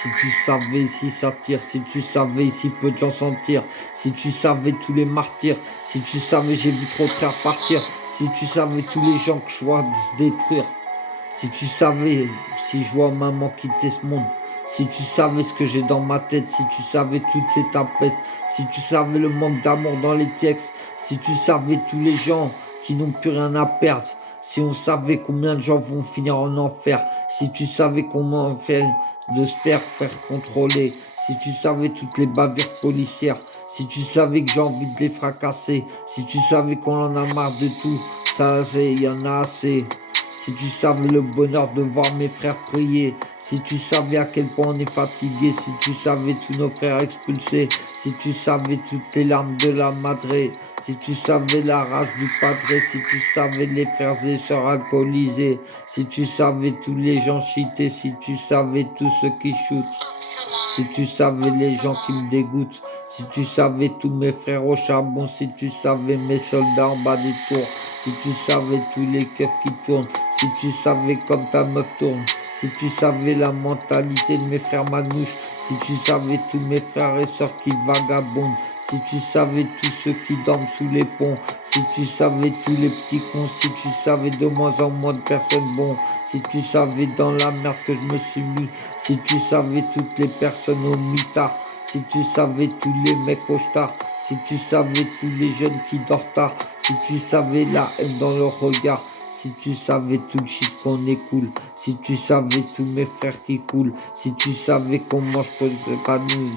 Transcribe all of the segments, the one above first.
Si tu savais si ça tire, si tu savais si peu de gens s'en tirent, si tu savais tous les martyrs, si tu savais j'ai vu trop de frères partir, si tu savais tous les gens que je vois se détruire, si tu savais si je vois maman quitter ce monde, si tu savais ce que j'ai dans ma tête, si tu savais toutes ces tapettes, si tu savais le manque d'amour dans les textes, si tu savais tous les gens qui n'ont plus rien à perdre, si on savait combien de gens vont finir en enfer, si tu savais comment faire de se faire contrôler, si tu savais toutes les bavures policières, si tu savais que j'ai envie de les fracasser, si tu savais qu'on en a marre de tout, ça c'est, y en a assez. Si tu savais le bonheur de voir mes frères prier, si tu savais à quel point on est fatigué, si tu savais tous nos frères expulsés, si tu savais toutes les larmes de la madré, si tu savais la rage du padré, si tu savais les frères et sœurs alcoolisés, si tu savais tous les gens cheatés, si tu savais tous ceux qui shootent, si tu savais les gens qui me dégoûtent, si tu savais tous mes frères au charbon, si tu savais mes soldats en bas des tours, si tu savais tous les keufs qui tournent, si tu savais comme ta meuf tourne, si tu savais la mentalité de mes frères manouches, si tu savais tous mes frères et sœurs qui vagabondent, si tu savais tous ceux qui dorment sous les ponts, si tu savais tous les petits cons, si tu savais de moins en moins de personnes bons, si tu savais dans la merde que je me suis mis, si tu savais toutes les personnes au mitard, si tu savais tous les mecs au star, si tu savais tous les jeunes qui dorment tard, si tu savais la haine dans leur regard, si tu savais tout le shit qu'on écoule, si tu savais tous mes frères qui coulent, si tu savais comment je peux pas nous,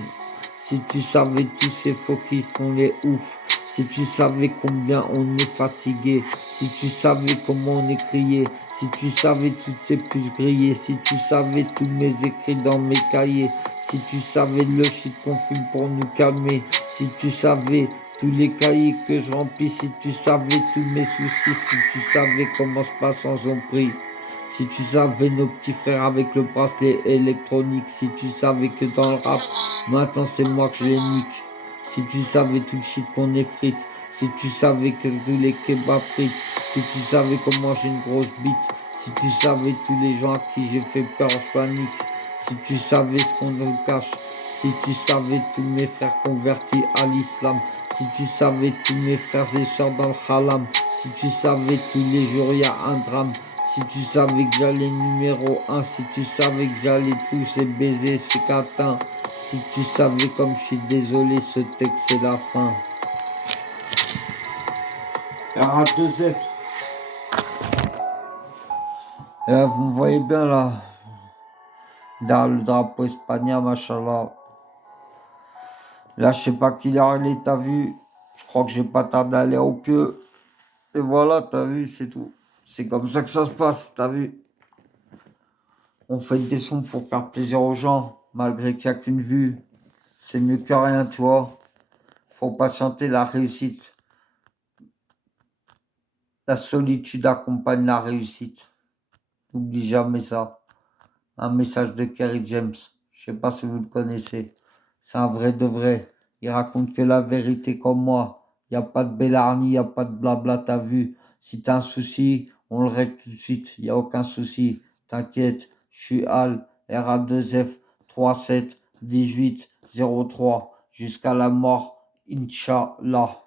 si tu savais tous ces faux qui font les oufs, si tu savais combien on est fatigué, si tu savais comment on est crié, si tu savais toutes ces puces grillées, si tu savais tous mes écrits dans mes cahiers, si tu savais le shit qu'on fume pour nous calmer, si tu savais tous les cahiers que je remplis, si tu savais tous mes soucis, si tu savais comment je passe sans on prie. Si tu savais nos petits frères avec le bracelet électronique, si tu savais que dans le rap, maintenant c'est moi que je les nique. Si tu savais tout le shit qu'on effrite, si tu savais que tous les kebabs frites, si tu savais comment j'ai une grosse bite, si tu savais tous les gens à qui j'ai fait peur, je panique, si tu savais ce qu'on nous cache, si tu savais tous mes frères convertis à l'islam, si tu savais tous mes frères et sœurs dans le halam, si tu savais tous les jours y a un drame, si tu savais que j'allais numéro 1, si tu savais que j'allais tous ces baisers, ces catins, si tu savais comme je suis désolé, ce texte c'est la fin. R2F. Vous me voyez bien là. Dans le drapeau espagnol, machallah. Là, je sais pas quelle heure il est, t'as vu. Je crois que j'ai pas tardé à aller au pieu. Et voilà, t'as vu, c'est tout. C'est comme ça que ça se passe, t'as vu. On fait des sons pour faire plaisir aux gens, malgré qu'il n'y a qu'une vue. C'est mieux que rien, tu vois. Faut patienter la réussite. La solitude accompagne la réussite. N'oublie jamais ça. Un message de Kerry James. Je sais pas si vous le connaissez. C'est un vrai de vrai. Il raconte que la vérité comme moi. Il n'y a pas de Bellarni, il n'y a pas de blabla, t'as vu. Si t'as un souci, on le règle tout de suite. Il n'y a aucun souci. T'inquiète, je suis Al, RA2F 37 18 03. Jusqu'à la mort, Inch'Allah.